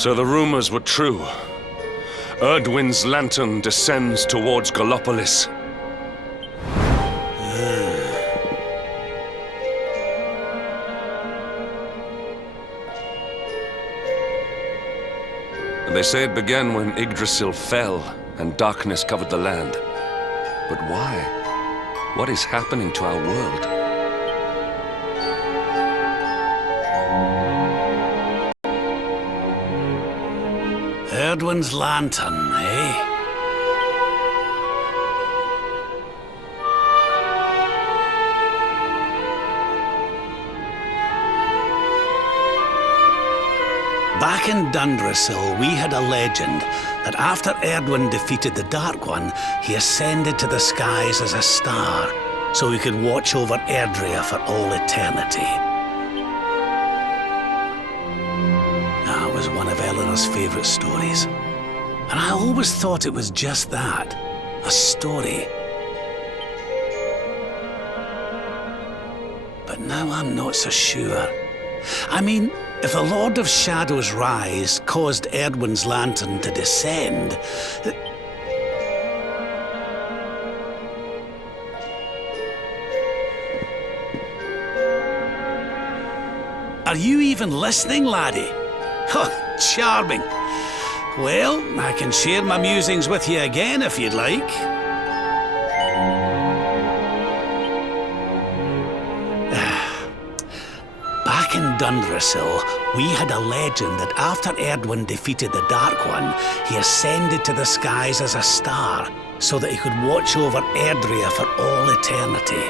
So the rumors were true. Erdwin's lantern descends towards Gallopolis. They say it began when Yggdrasil fell and darkness covered the land. But why? What is happening to our world? Erdwin's lantern, eh? Back in Dundrasil, we had a legend that after Erdwin defeated the Dark One, he ascended to the skies as a star, so he could watch over Erdrea for all eternity. That was one of Eleanor's favourite stories. And I always thought it was just that, a story. But now I'm not so sure. I mean, if the Lord of Shadow's rise caused Erdwin's lantern to descend... Are you even listening, laddie? Oh, charming. Well, I can share my musings with you again if you'd like. Back in Dundrasil, we had a legend that after Erdwin defeated the Dark One, he ascended to the skies as a star, so that he could watch over Erdrea for all eternity.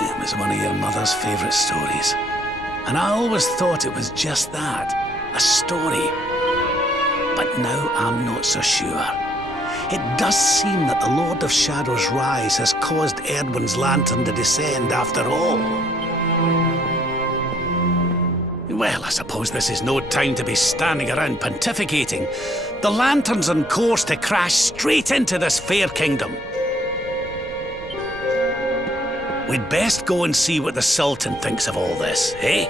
It was one of your mother's favourite stories. And I always thought it was just that, a story. But now I'm not so sure. It does seem that the Lord of Shadow's rise has caused Erdwin's lantern to descend after all. Well, I suppose this is no time to be standing around pontificating. The lantern's on course to crash straight into this fair kingdom. We'd best go and see what the Sultan thinks of all this, eh?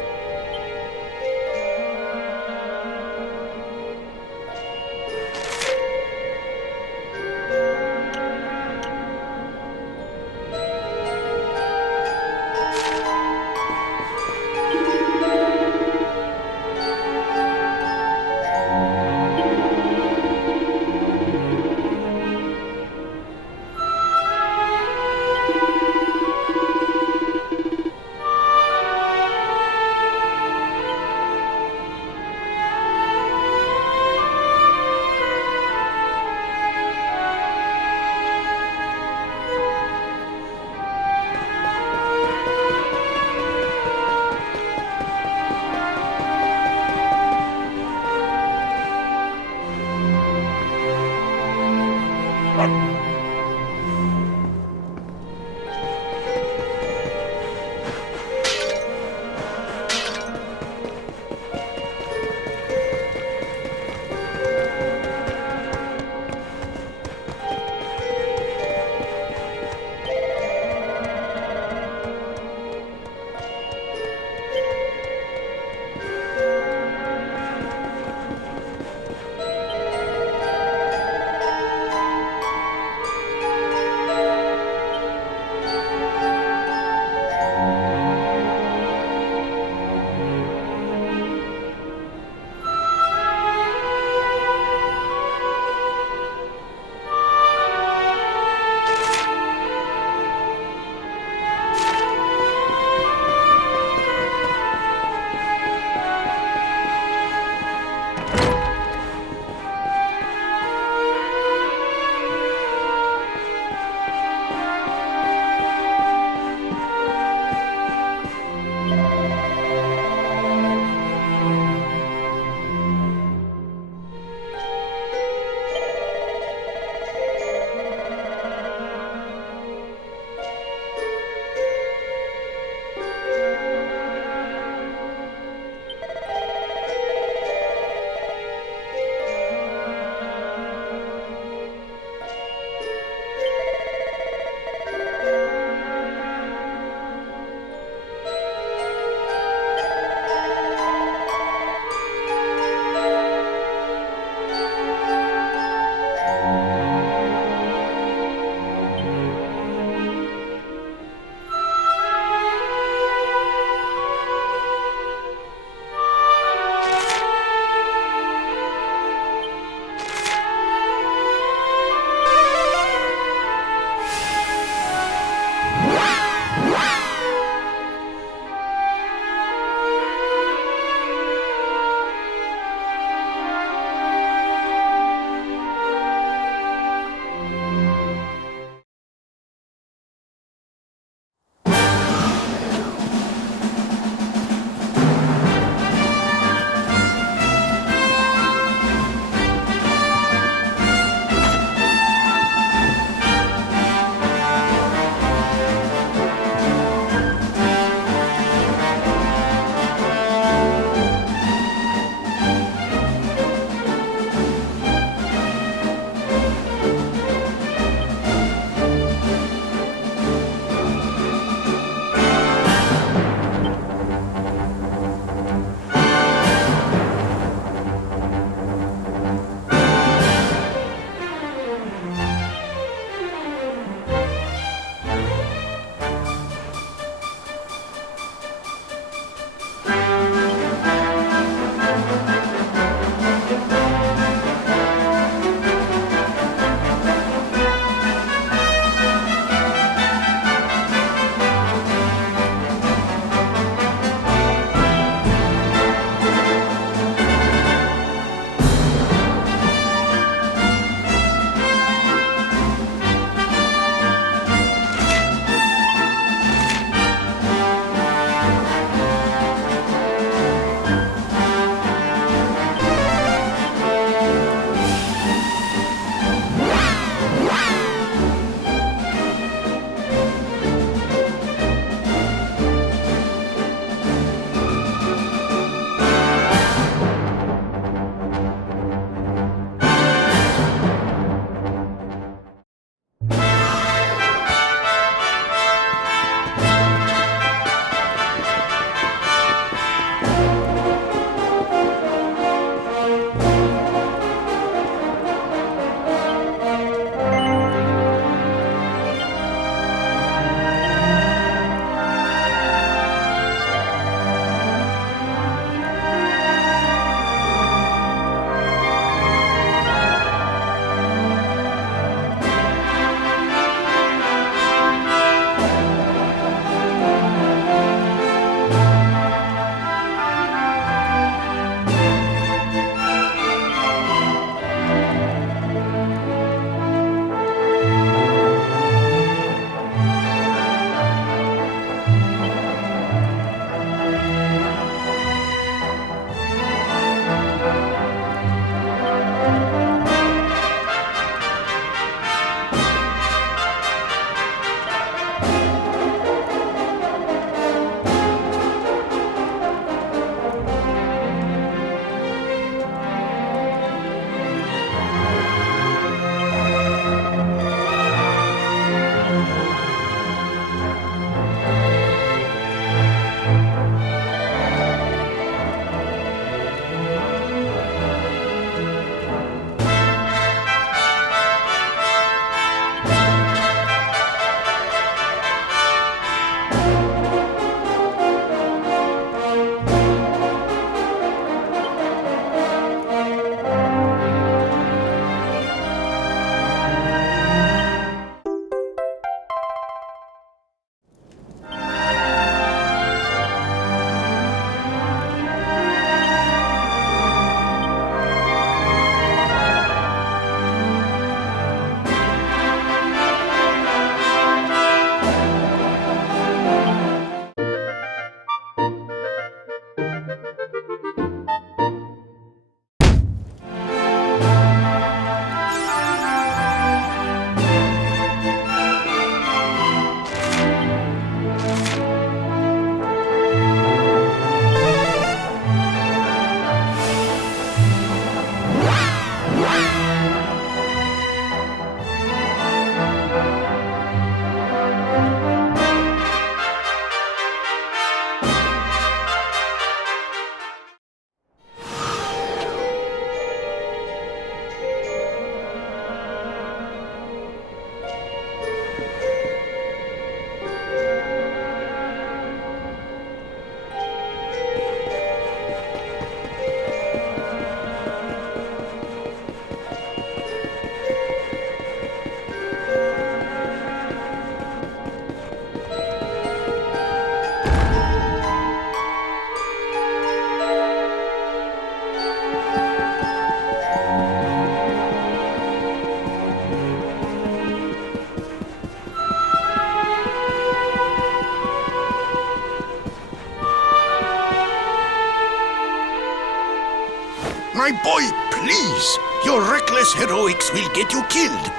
My boy, please! Your reckless heroics will get you killed.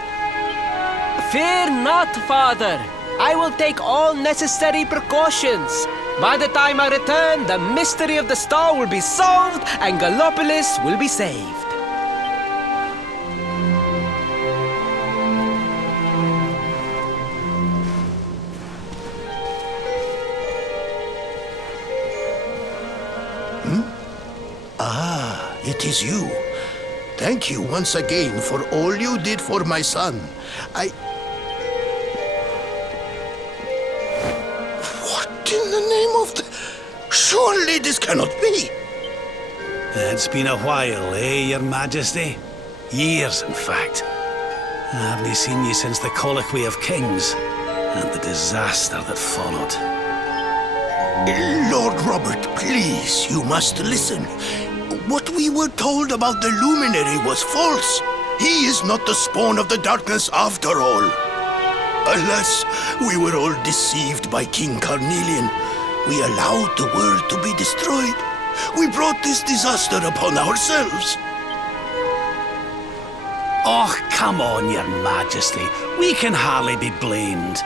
Fear not, Father. I will take all necessary precautions. By the time I return, the mystery of the star will be solved and Gallopolis will be saved. It is you. Thank you once again for all you did for my son. What in the name of the... Surely this cannot be. It's been a while, Your Majesty? Years, in fact. I haven't seen you since the Colloquy of Kings and the disaster that followed. Lord Robert, please, you must listen. What we were told about the Luminary was false. He is not the spawn of the darkness after all. Alas, we were all deceived by King Carnelian. We allowed the world to be destroyed. We brought this disaster upon ourselves. Oh, come on, Your Majesty. We can hardly be blamed.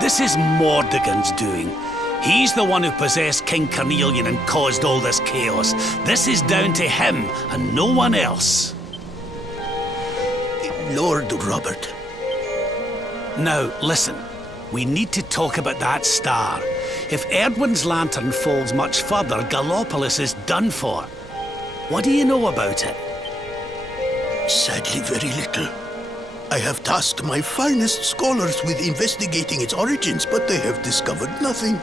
This is Mordegon's doing. He's the one who possessed King Carnelian and caused all this chaos. This is down to him and no one else. Lord Robert. Now, listen. We need to talk about that star. If Erdwin's lantern falls much further, Gallopolis is done for. What do you know about it? Sadly, very little. I have tasked my finest scholars with investigating its origins, but they have discovered nothing.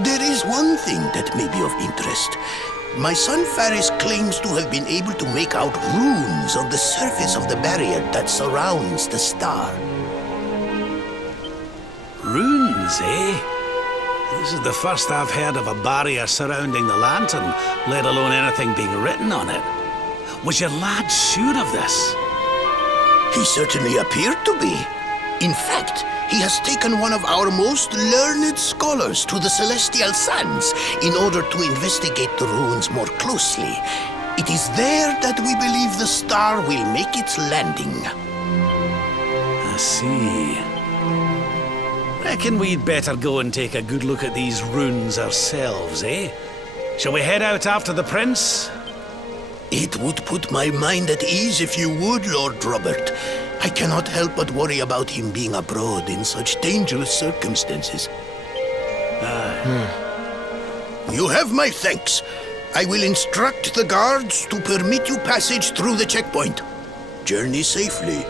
There is one thing that may be of interest. My son Faris claims to have been able to make out runes on the surface of the barrier that surrounds the star. Runes, eh? This is the first I've heard of a barrier surrounding the lantern, let alone anything being written on it. Was your lad sure of this? He certainly appeared to be. In fact, he has taken one of our most learned scholars to the Celestial Sands in order to investigate the runes more closely. It is there that we believe the star will make its landing. I see. Reckon we'd better go and take a good look at these runes ourselves, eh? Shall we head out after the prince? It would put my mind at ease if you would, Lord Robert. I cannot help but worry about him being abroad in such dangerous circumstances. You have my thanks. I will instruct the guards to permit you passage through the checkpoint. Journey safely.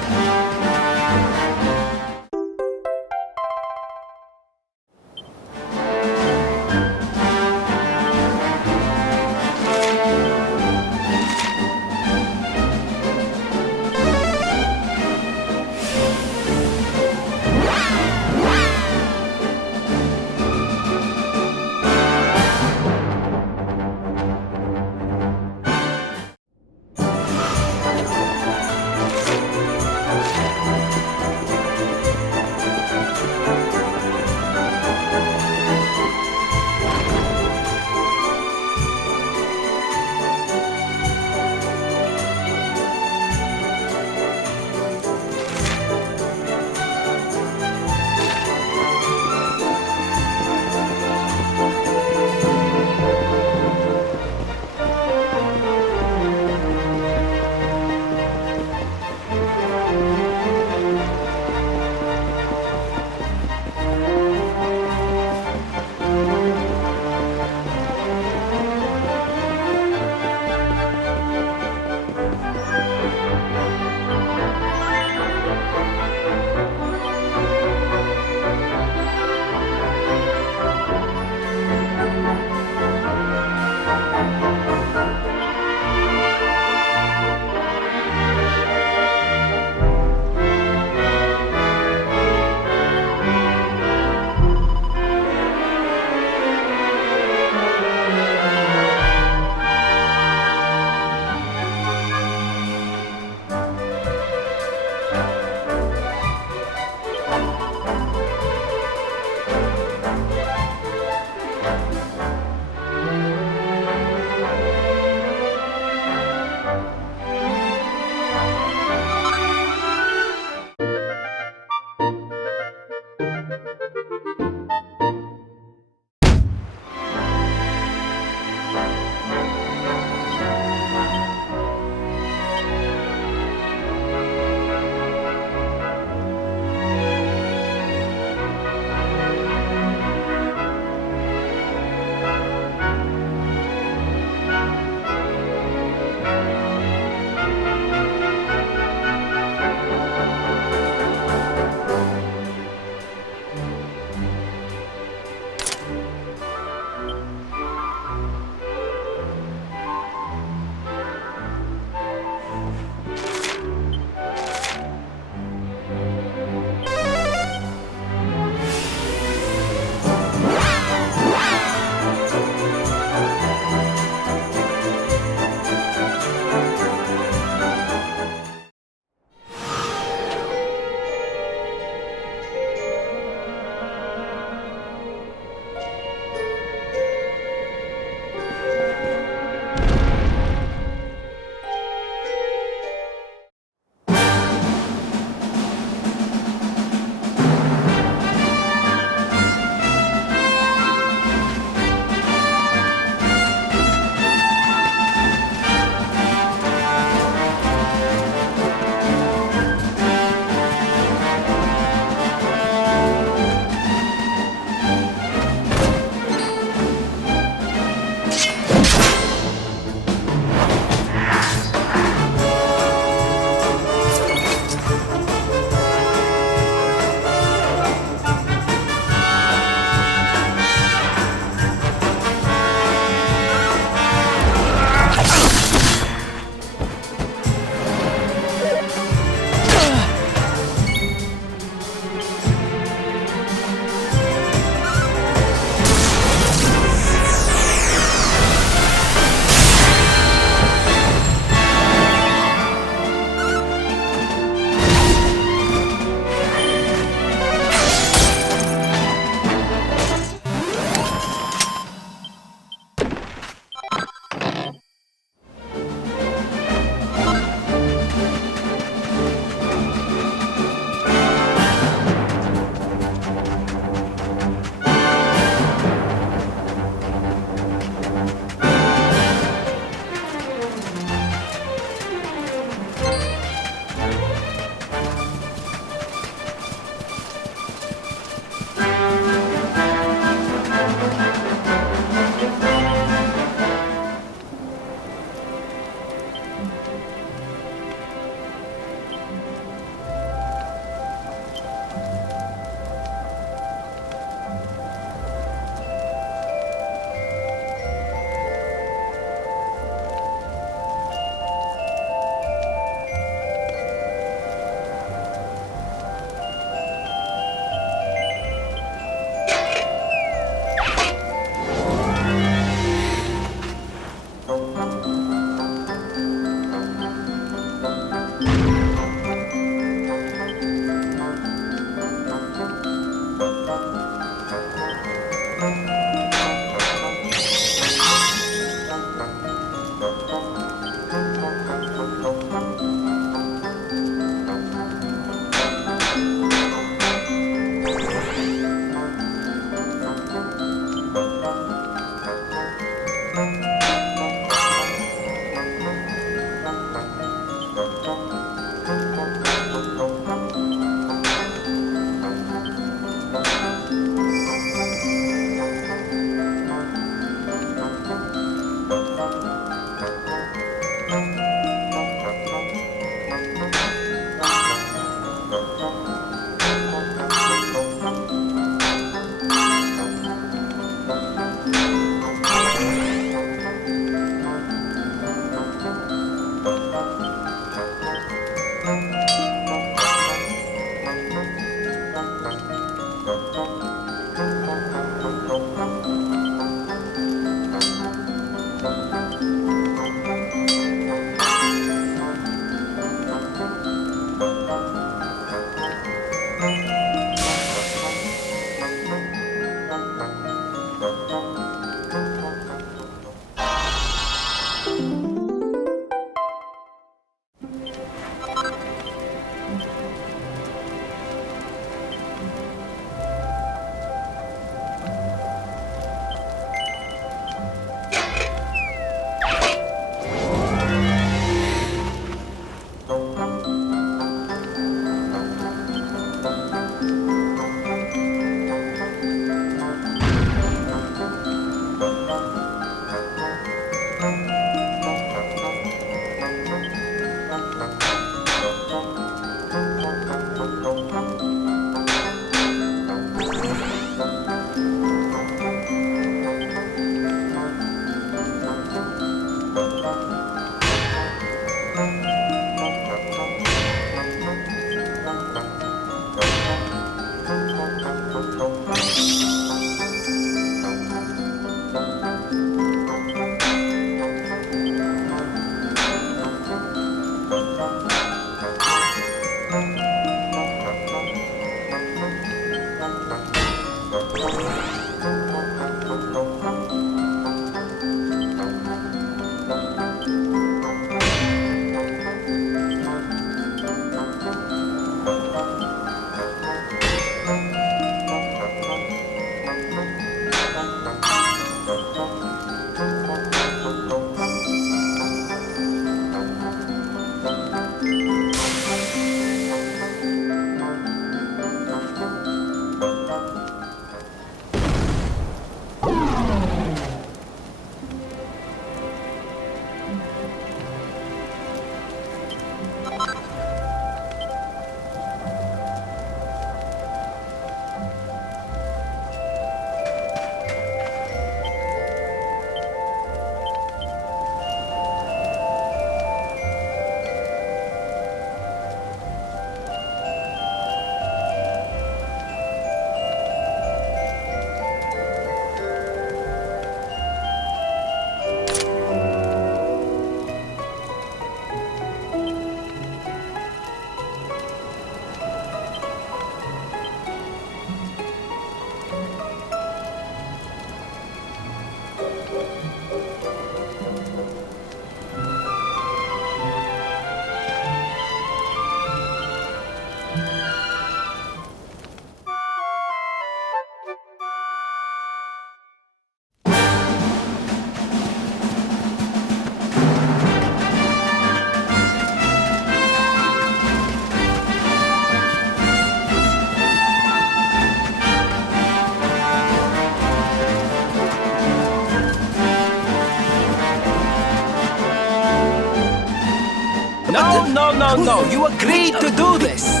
No, you agreed to do this.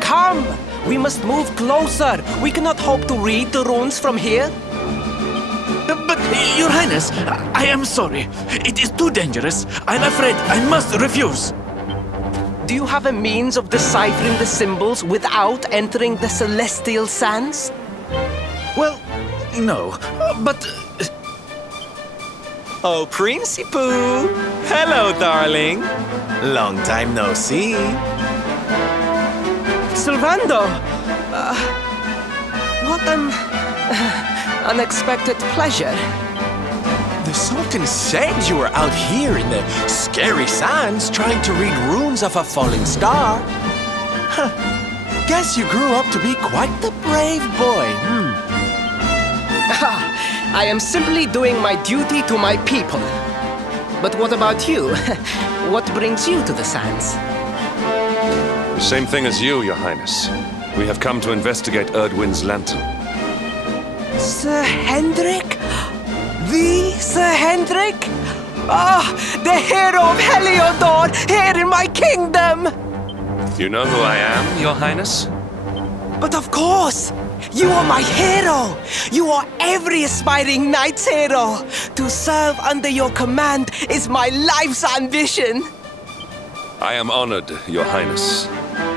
Come, we must move closer. We cannot hope to read the runes from here. But, Your Highness, I am sorry. It is too dangerous. I'm afraid I must refuse. Do you have a means of deciphering the symbols without entering the celestial sands? Well, no, but... Oh, Principoo! Hello, darling! Long time no see. Sylvando! What an unexpected pleasure. The Sultan said you were out here in the scary sands trying to read runes of a falling star. Huh. Guess you grew up to be quite the brave boy, I am simply doing my duty to my people. But what about you? What brings you to the sands? The same thing as you, Your Highness. We have come to investigate Erdwin's lantern. Sir Hendrik? The Sir Hendrik? Ah, the hero of Heliodor, here in my kingdom! You know who I am, Your Highness? But of course! You are my hero! You are every aspiring knight's hero! To serve under your command is my life's ambition! I am honored, Your Highness.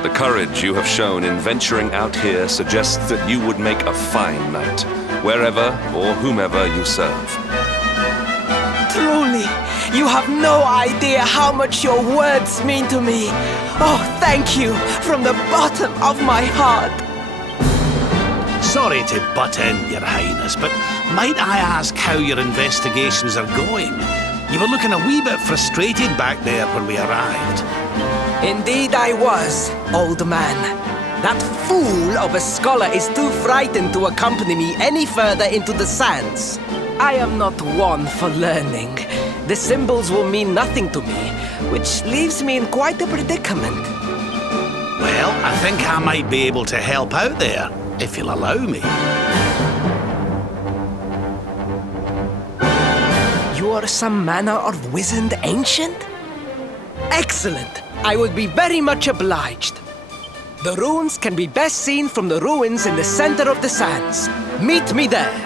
The courage you have shown in venturing out here suggests that you would make a fine knight, wherever or whomever you serve. Truly, you have no idea how much your words mean to me. Oh, thank you from the bottom of my heart. Sorry to butt in, Your Highness, but might I ask how your investigations are going? You were looking a wee bit frustrated back there when we arrived. Indeed I was, old man. That fool of a scholar is too frightened to accompany me any further into the sands. I am not one for learning. The symbols will mean nothing to me, which leaves me in quite a predicament. Well, I think I might be able to help out there, if you'll allow me. You are some manner of wizened ancient? Excellent. I would be very much obliged. The runes can be best seen from the ruins in the center of the sands. Meet me there.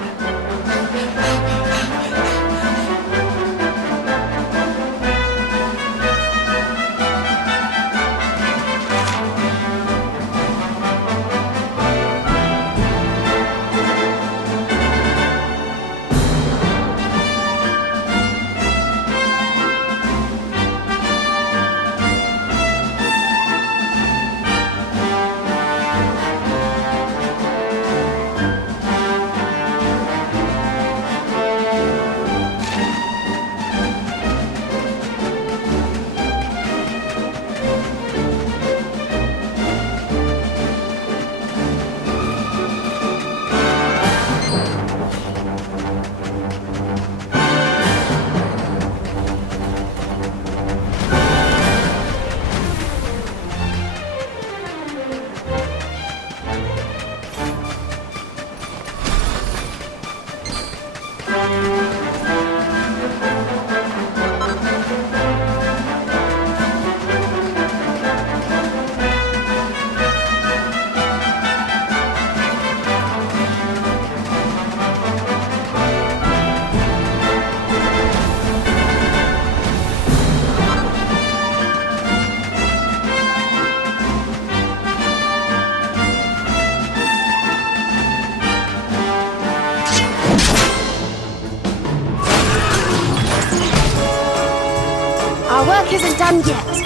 Our work isn't done yet.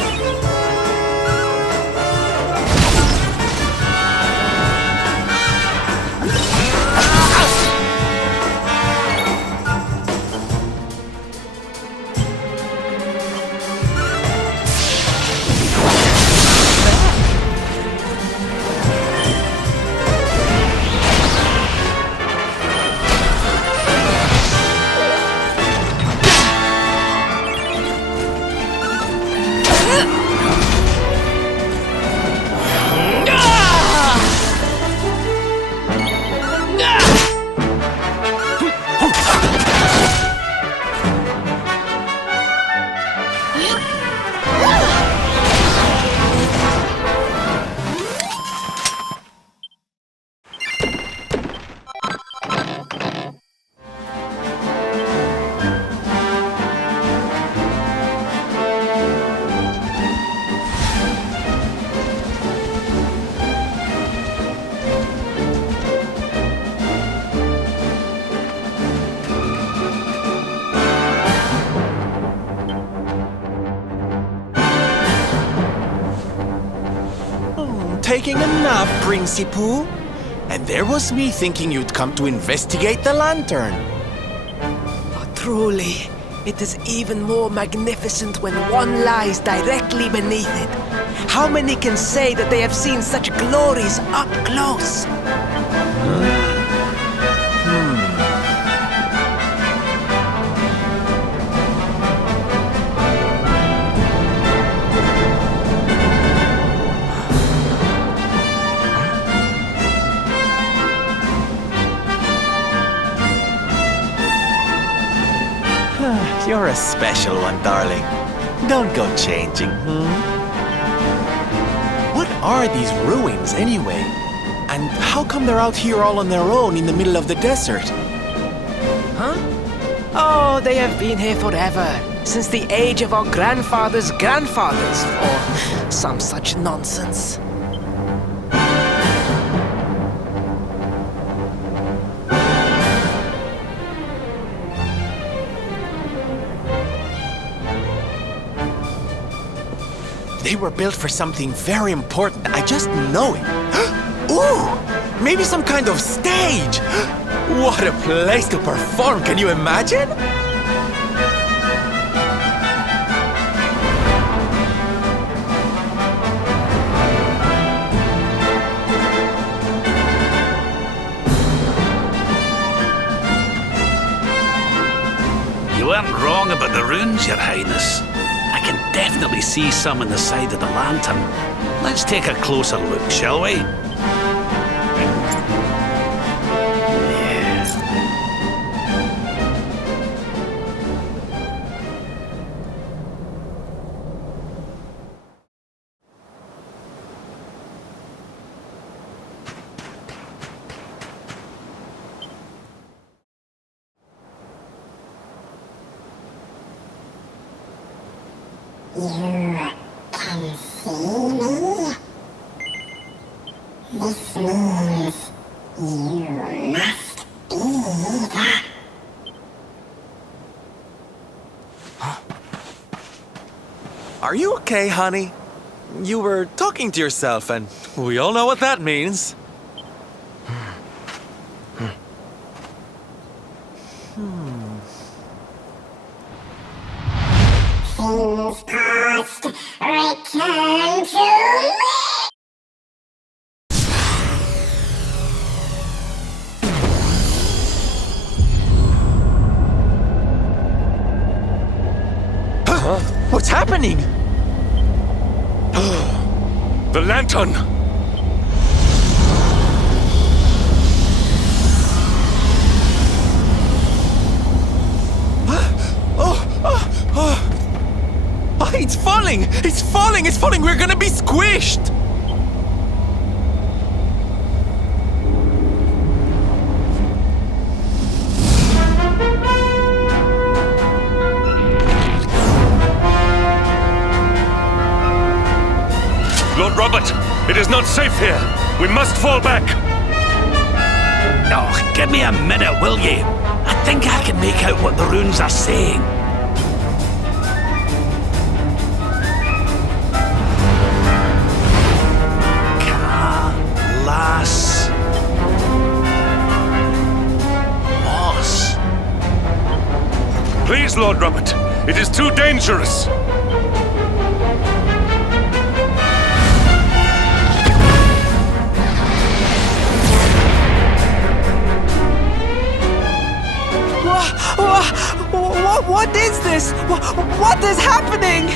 Taking a nap, Principal? And there was me thinking you'd come to investigate the lantern. Oh, truly, it is even more magnificent when one lies directly beneath it. How many can say that they have seen such glories up close? You're a special one, darling. Don't go changing, What are these ruins, anyway? And how come they're out here all on their own in the middle of the desert? Huh? Oh, they have been here forever. Since the age of our grandfathers' grandfathers, or some such nonsense. They were built for something very important. I just know it. Ooh! Maybe some kind of stage! What a place to perform! Can you imagine? You weren't wrong about the runes, Your Highness. I can definitely see some on the side of the lantern. Let's take a closer look, shall we? You can see me? This means you must be the... Are you okay, honey? You were talking to yourself, and we all know what that means. Things past, return to me! What's happening? The lantern! It's falling! It's falling! It's falling! We're gonna be squished! Lord Robert, it is not safe here. We must fall back. Oh, give me a minute, will ye? I think I can make out what the runes are saying. Las... Moss. Please, Lord Robert, it is too dangerous. What is this? What is happening?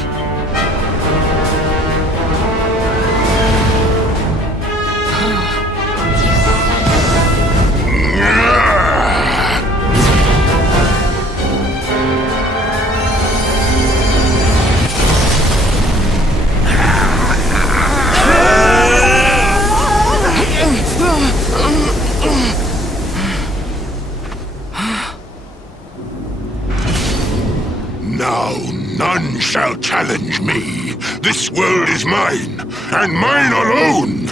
Now none shall challenge me. This world is mine, and mine alone!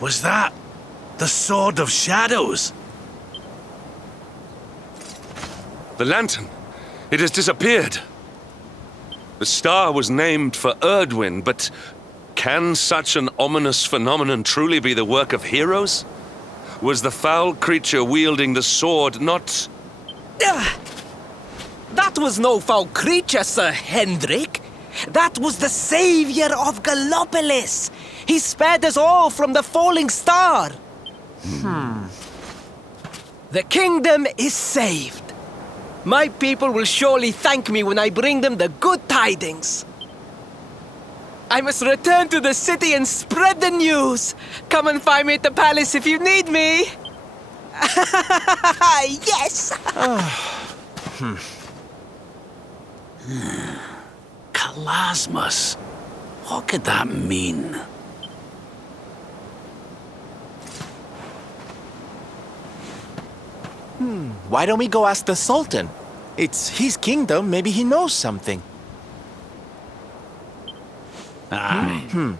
Was that the Sword of Shadows? The lantern. It has disappeared. The star was named for Erdwin, but can such an ominous phenomenon truly be the work of heroes? Was the foul creature wielding the sword not... That was no foul creature, Sir Hendrik. That was the savior of Gallopolis. He spared us all from the falling star. The kingdom is saved. My people will surely thank me when I bring them the good tidings. I must return to the city and spread the news. Come and find me at the palace if you need me. Yes! Kalasmus. What could that mean? Why don't we go ask the Sultan? It's his kingdom, maybe he knows something. Aye.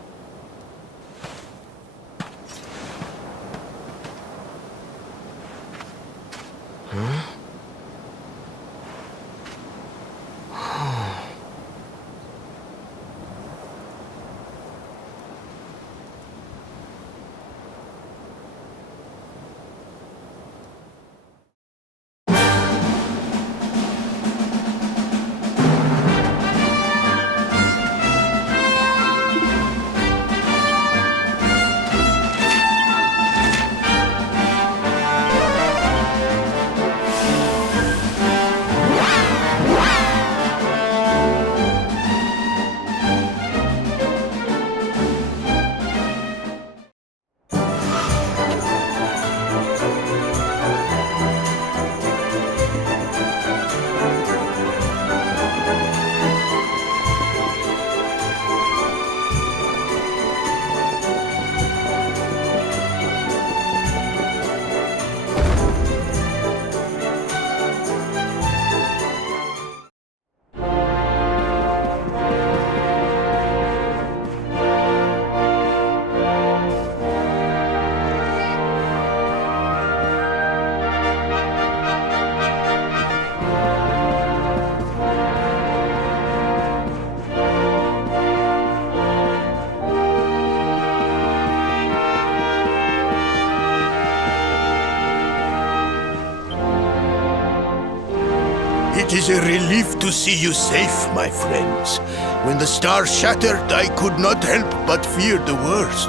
It is a relief to see you safe, my friends. When the star shattered, I could not help but fear the worst.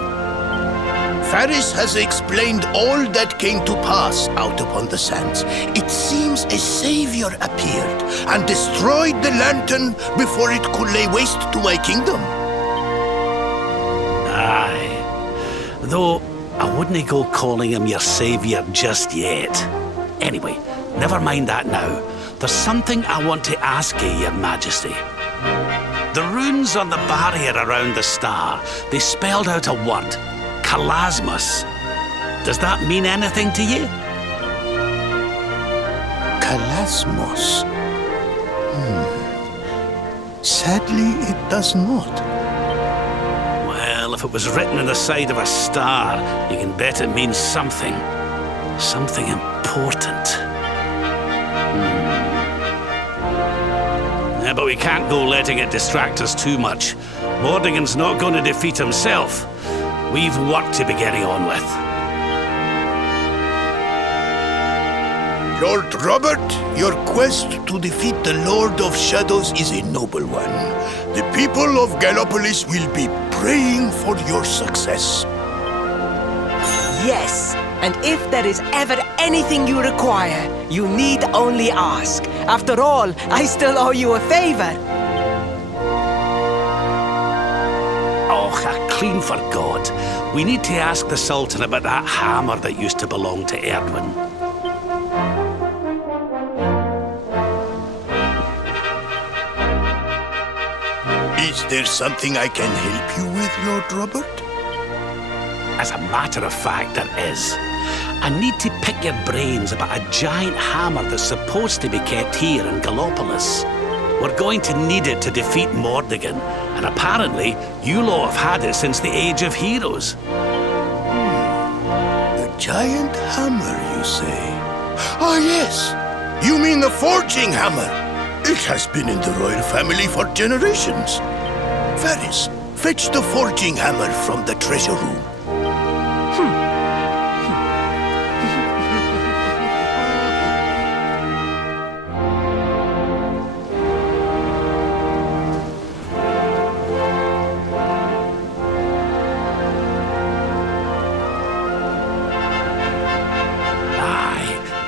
Faris has explained all that came to pass out upon the sands. It seems a savior appeared and destroyed the lantern before it could lay waste to my kingdom. Aye. Though, I wouldn't go calling him your savior just yet. Anyway, never mind that now. There's something I want to ask you, Your Majesty. The runes on the barrier around the star, they spelled out a word. Kalasmus. Does that mean anything to you? Kalasmos. Sadly, it does not. Well, if it was written on the side of a star, you can bet it means something. Something important. Yeah, but we can't go letting it distract us too much. Mordigan's not going to defeat himself. We've work to be getting on with. Lord Robert, your quest to defeat the Lord of Shadows is a noble one. The people of Gallopolis will be praying for your success. Yes, and if there is ever anything you require, you need only ask. After all, I still owe you a favor. Oh, I clean forgot. We need to ask the Sultan about that hammer that used to belong to Erdwin. Is there something I can help you with, Lord Robert? As a matter of fact, there is. I need to pick your brains about a giant hammer that's supposed to be kept here in Gallopolis. We're going to need it to defeat Mordigan, and apparently, you lot have had it since the Age of Heroes. A giant hammer, you say? Ah, yes! You mean the forging hammer? It has been in the royal family for generations. Faris, fetch the forging hammer from the treasure room.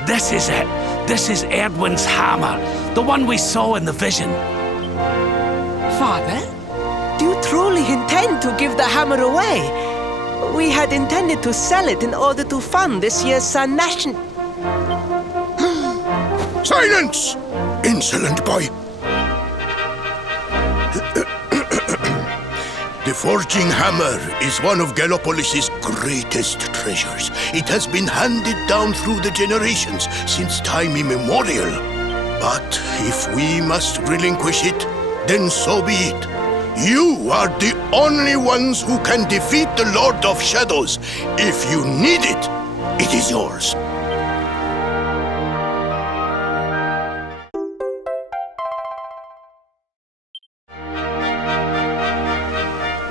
This is it. This is Erdwin's hammer, the one we saw in the vision. Father, do you truly intend to give the hammer away? We had intended to sell it in order to fund this year's Sun Nation. Silence! Insolent boy! The forging hammer is one of Gallopolis' greatest treasures. It has been handed down through the generations since time immemorial. But if we must relinquish it, then so be it. You are the only ones who can defeat the Lord of Shadows. If you need it, it is yours.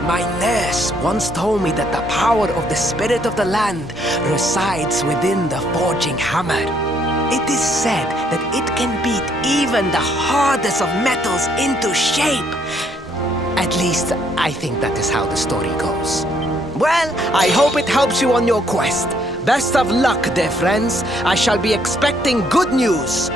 My nurse once told me that the power of the spirit of the land resides within the forging hammer. It is said that it can beat even the hardest of metals into shape. At least, I think that is how the story goes. Well, I hope it helps you on your quest. Best of luck, dear friends. I shall be expecting good news.